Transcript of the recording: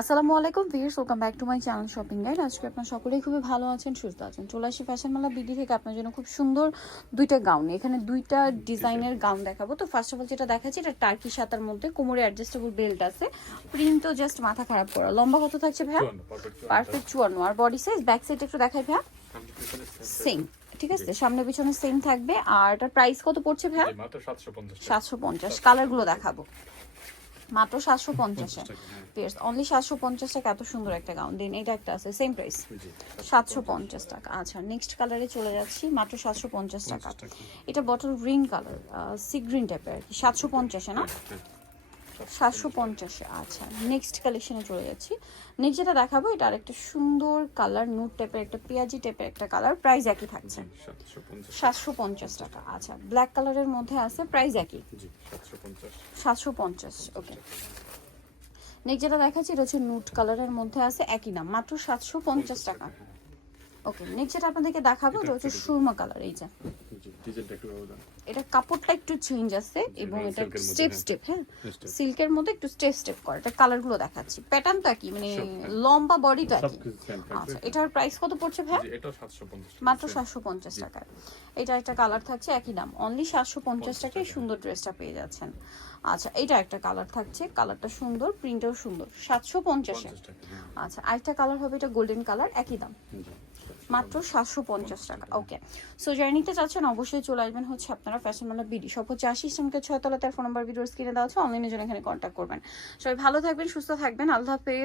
আসসালামু আলাইকুম viewers, welcome back to my channel shopping guide. আজকে আপনারা সকলেই খুবই ভালো আছেন, সুস্থ আছেন। চলে আসি ফ্যাশন মালা বিডি থেকে আপনার জন্য খুব সুন্দর দুইটা গাউন। এখানে দুইটা ডিজাইনের গাউন দেখাবো। তো ফার্স্ট অফ অল যেটা দেখাচ্ছি, এটা টার্কি সাতার মধ্যে কোমরে অ্যাডজাস্টেবল বেল্ট আছে, প্রিন্টও জাস্ট মাথা খারাপ করা। লম্বা কত থাকছে ভাইয়া? পারফেক্ট 54। আর বডি সাইজ ব্যাক সাইড একটু দেখাই ভাইয়া। সেম, ঠিক আছে, সামনে পিছনে সেম থাকবে। আর এটার প্রাইস কত পড়ছে ভাইয়া? 750। কালারগুলো দেখাবো। মাত্র 750-এ পিয়ার্স, অনলি 750 টাকা। এত সুন্দর একটা গাউন দিন। এটা একটা আছে সেম প্রাইস 750 টাকা। আচ্ছা, নেক্সট কালারে চলে যাচ্ছি। মাত্র 750 টাকা। এটা bottle green colour, sea green টাইপের আর কি। 750-এ না? 750-এ। আচ্ছা, নেক্সট কালেকশনে চলে যাচ্ছি। নেক্সট যেটা দেখাবো, এটা আরেকটা সুন্দর কালার, নুট টাইপের একটা পেঁয়াজি টাইপের একটা কালার। প্রাইস একই থাকছে 750 টাকা। আচ্ছা, ব্ল্যাক কালারের মধ্যে আছে, প্রাইস একই 750। ওকে, নেক্সট যেটা দেখাচ্ছি, এটা হচ্ছে নুট কালারের মধ্যে আছে, একই নাম, মাত্র 750 টাকা। ওকে, নেক্সট যেটা আপনাদেরকে দেখাবো, এটা হচ্ছে সুরমা কালার। এই যে এটা কাপড়টা একটু চেঞ্জ আছে এবং এটা স্টেপ স্টেপ, হ্যাঁ, সিল্কের মধ্যে একটু স্টেপ স্টেপ করে। এটা কালারগুলো দেখাচ্ছি। প্যাটার্ন তো একই, মানে লম্বা বডিটা একই। আচ্ছা, এটার প্রাইস কত পড়ছে ভাই? মাত্র 750 টাকায়। এটা একটা কালার থাকছে, একই দাম, অনলি 750 টাকায় সুন্দর ড্রেসটা পেয়ে যাচ্ছেন। আচ্ছা, এটা একটা কালার থাকছে, কালারটা সুন্দর, প্রিন্টও সুন্দর, 750-এ। আচ্ছা, আরেকটা কালার হবে, এটা গোল্ডেন কালার, একই দাম, মাত্র 750 টাকা। ওকে, সো যারা নিতে চাচ্ছেন অবশ্যই চলে আসবেন হচ্ছে আপনারা ফ্যাশন মালা বিডি, সব হচ্ছে 80 ইসলামকে 6 তলা। তার ফোন নাম্বার ভিডিওর স্ক্রিনে দেওয়া আছে, অনলাইনে জন্য এখানে কন্ট্যাক্ট করবেন। সবাই ভালো থাকবেন, সুস্থ থাকবেন, আল্লাহ হাফেজ।